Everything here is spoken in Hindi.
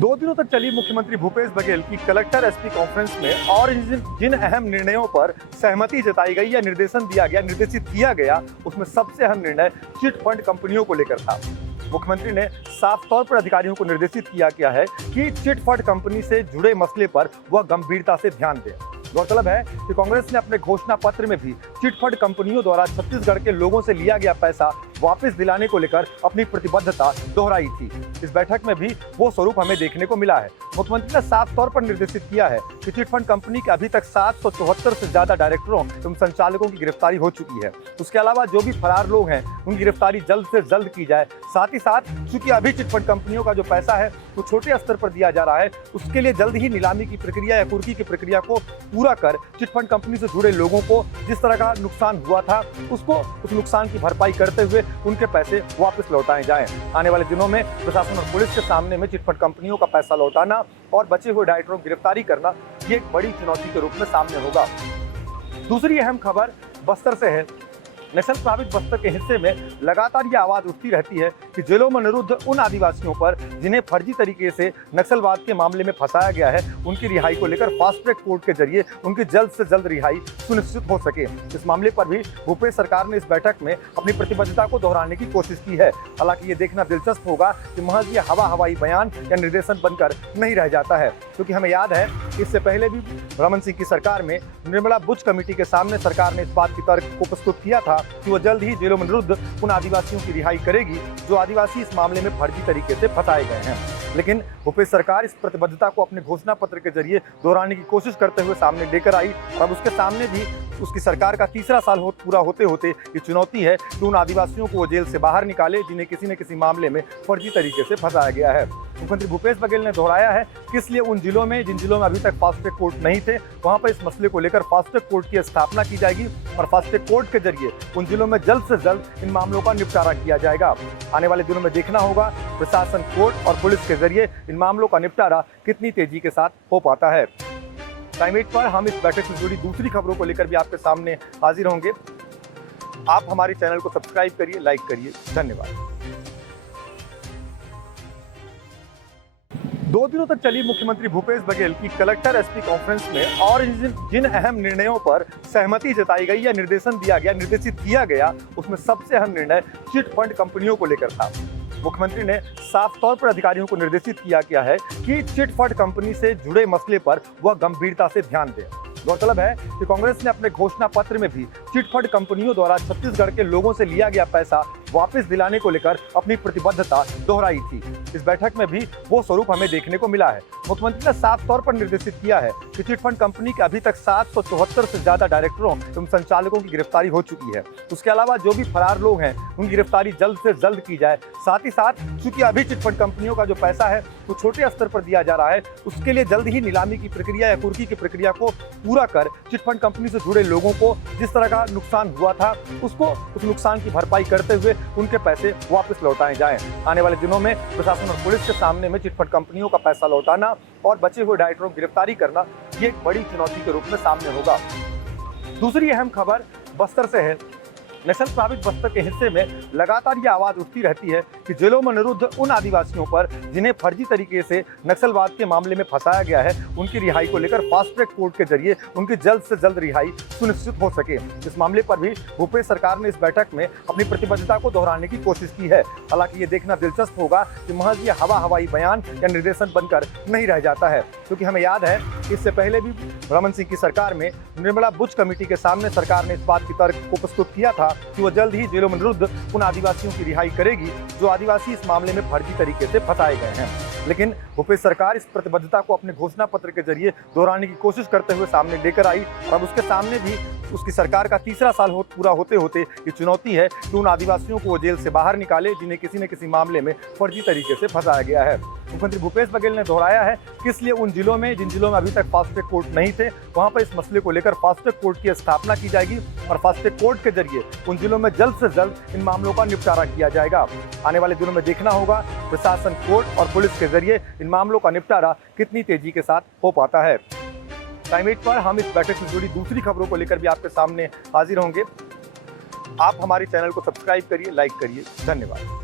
2 दिनों तक चली मुख्यमंत्री भूपेश बघेल की कलेक्टर एसपी कॉन्फ्रेंस में और जिन अहम निर्णयों पर सहमति जताई गई या निर्देशित किया गया, उसमें सबसे अहम निर्णय चिट फंड कंपनियों को लेकर था। मुख्यमंत्री ने साफ तौर पर अधिकारियों को निर्देशित किया गया है कि चिट फंड कंपनी से जुड़े मसले पर वह गंभीरता से ध्यान दें। गौरतलब है कि कांग्रेस ने अपने घोषणा पत्र में भी चिट फंड कंपनियों द्वारा छत्तीसगढ़ के लोगों से लिया गया पैसा वापस दिलाने को लेकर अपनी प्रतिबद्धता दोहराई थी। इस बैठक में भी वो स्वरूप हमें देखने को मिला है। मुख्यमंत्री ने साफ तौर पर निर्देशित किया है कि चिट फंड कंपनी के अभी तक 774 से ज्यादा डायरेक्टरों एवं संचालकों की गिरफ्तारी हो चुकी है। उसके अलावा जो भी फरार लोग हैं उनकी गिरफ्तारी जल्द से जल्द की जाए। साथ ही साथ चूंकि अभी चिट फंड कंपनियों का जो पैसा है वो छोटे स्तर पर दिया जा रहा है, उसके लिए जल्द ही नीलामी की प्रक्रिया या कुर्की की प्रक्रिया को पूरा कर चिट फंड कंपनी से जुड़े लोगों को जिस तरह का नुकसान हुआ था उस नुकसान की भरपाई करते हुए उनके पैसे वापस लौटाए जाएं। आने वाले दिनों में प्रशासन और पुलिस के सामने में चिट फंड कंपनियों का पैसा लौटाना और बचे हुए डायरेक्टरों की गिरफ्तारी करना ये एक बड़ी चुनौती के रूप में सामने होगा। दूसरी अहम खबर बस्तर से है। नक्सल प्रभावित बस्तर के हिस्से में लगातार ये आवाज उठती रहती है कि जेलों में निरुद्ध उन आदिवासियों पर जिन्हें फर्जी तरीके से नक्सलवाद के मामले में फंसाया गया है, उनकी रिहाई को लेकर फास्ट ट्रैक कोर्ट के जरिए उनकी जल्द से जल्द रिहाई सुनिश्चित हो सके। इस मामले पर भी भूपेश सरकार ने इस बैठक में अपनी प्रतिबद्धता को दोहराने की कोशिश की है। हालांकि ये देखना दिलचस्प होगा कि महज ये हवाई बयान या निर्देशन बनकर नहीं रह जाता है, क्योंकि हमें याद है इससे पहले भी रमन सिंह की सरकार में निर्मला बुच कमेटी के सामने सरकार ने इस बात की तर्क को प्रस्तुत किया था कि वो जल्द ही जेलों में निरुद्ध उन आदिवासियों की रिहाई करेगी जो आदिवासी इस मामले में फर्जी तरीके से फंसाए गए हैं। लेकिन भूपेश सरकार इस प्रतिबद्धता को अपने घोषणा पत्र के जरिए दोहराने की कोशिश करते हुए सामने लेकर आई और अब उसके सामने भी उसकी सरकार का तीसरा साल पूरा होते होते ये चुनौती है कि उन आदिवासियों को वो जेल से बाहर निकाले जिन्हें किसी न किसी मामले में फर्जी तरीके से फंसाया गया है। मुख्यमंत्री भूपेश बघेल ने दोहराया है कि इसलिए उन जिलों में जिन जिलों में अभी तक फास्ट ट्रैक कोर्ट नहीं थे, वहां पर इस मसले को लेकर फास्ट ट्रैक कोर्ट की स्थापना की जाएगी और फास्ट ट्रैक कोर्ट के जरिए उन जिलों में जल्द से जल्द इन मामलों का निपटारा किया जाएगा। आने वाले दिनों में देखना होगा प्रशासन, कोर्ट और पुलिस के जरिए इन मामलों का निपटारा कितनी तेजी के साथ हो पाता है। टाइम 8 पर हम इस बैठक से जुड़ी दूसरी खबरों को लेकर भी आपके सामने हाजिर होंगे। आप हमारे चैनल को सब्सक्राइब करिए, लाइक करिए। धन्यवाद। 2 दिनों तक चली मुख्यमंत्री भूपेश बघेल की कलेक्टर एसपी कॉन्फ्रेंस में और जिन अहम निर्णयों पर सहमति जताई गई या निर्देशित किया गया, उसमें सबसे अहम निर्णय चिट फंड कंपनियों को लेकर था। मुख्यमंत्री ने साफ तौर पर अधिकारियों को निर्देशित किया गया है कि चिट फंड कंपनी से जुड़े मसले पर वह गंभीरता से ध्यान दें। गौरतलब है कि कांग्रेस ने अपने घोषणा पत्र में भी चिट फंड कंपनियों द्वारा छत्तीसगढ़ के लोगों से लिया गया पैसा वापस दिलाने को लेकर अपनी प्रतिबद्धता दोहराई थी। इस बैठक में भी वो स्वरूप हमें देखने को मिला है। मुख्यमंत्री ने साफ तौर पर निर्देशित किया है कि चिट फंड कंपनी के अभी तक 774 से ज्यादा डायरेक्टरों एवं संचालकों की गिरफ्तारी हो चुकी है। उसके अलावा जो भी फरार लोग हैं उनकी गिरफ्तारी जल्द से जल्द की जाए। साथ ही साथ चूंकि अभी चिट फंड कंपनियों का जो पैसा है वो छोटे स्तर पर दिया जा रहा है, उसके लिए जल्द ही नीलामी की प्रक्रिया या कुर्की की प्रक्रिया को पूरा कर चिट फंड कंपनी से जुड़े लोगों को जिस तरह का नुकसान हुआ था उस नुकसान की भरपाई करते हुए उनके पैसे वापस लौटाए जाएं। आने वाले दिनों में प्रशासन और पुलिस के सामने में चिट फंड कंपनियों का पैसा लौटाना और बचे हुए डायरेक्टरों की गिरफ्तारी करना ये एक बड़ी चुनौती के रूप में सामने होगा। दूसरी अहम खबर बस्तर से है। नक्सल प्रभावित बस्तर के हिस्से में लगातार ये आवाज उठती रहती है कि जेलों में निरुद्ध उन आदिवासियों पर जिन्हें फर्जी तरीके से नक्सलवाद के मामले में फंसाया गया है, उनकी रिहाई को लेकर फास्ट ट्रैक कोर्ट के जरिए उनकी जल्द से जल्द रिहाई सुनिश्चित हो सके। इस मामले पर भी भूपेश सरकार ने इस बैठक में अपनी प्रतिबद्धता को दोहराने की कोशिश की है। हालांकि ये देखना दिलचस्प होगा कि महज ये हवाई बयान या निर्देशन बनकर नहीं रह जाता है, क्योंकि हमें याद है इससे पहले भी रमन सिंह की सरकार में निर्मला बुच कमेटी के सामने सरकार ने इस बात की तर्क को प्रस्तुत किया था कि वो जल्द ही जेलों में निरुद्ध उन आदिवासियों की रिहाई करेगी जो आदिवासी इस मामले में फर्जी तरीके से फंसाए गए हैं। लेकिन भूपेश सरकार इस प्रतिबद्धता को अपने घोषणा पत्र के जरिए दोहराने की कोशिश करते हुए सामने लेकर आई और अब उसके सामने भी उसकी सरकार का तीसरा साल पूरा होते होते ये चुनौती है कि उन आदिवासियों को वो जेल से बाहर निकाले जिन्हें किसी न किसी मामले में फर्जी तरीके से फंसाया गया है। मुख्यमंत्री भूपेश बघेल ने दोहराया है कि इसलिए उन जिलों में जिन जिलों में अभी तक फास्ट ट्रैक कोर्ट नहीं थे, वहां पर इस मसले को लेकर फास्ट ट्रैक कोर्ट की स्थापना की जाएगी और फास्ट ट्रैक कोर्ट के जरिए उन जिलों में जल्द से जल्द इन मामलों का निपटारा किया जाएगा। आने वाले दिनों में देखना होगा प्रशासन, कोर्ट और पुलिस के जरिए इन मामलों का निपटारा कितनी तेजी के साथ हो पाता है। टाइम 8 पर हम इस बैठक से जुड़ी दूसरी खबरों को लेकर भी आपके सामने हाजिर होंगे। आप हमारे चैनल को सब्सक्राइब करिए, लाइक करिए। धन्यवाद।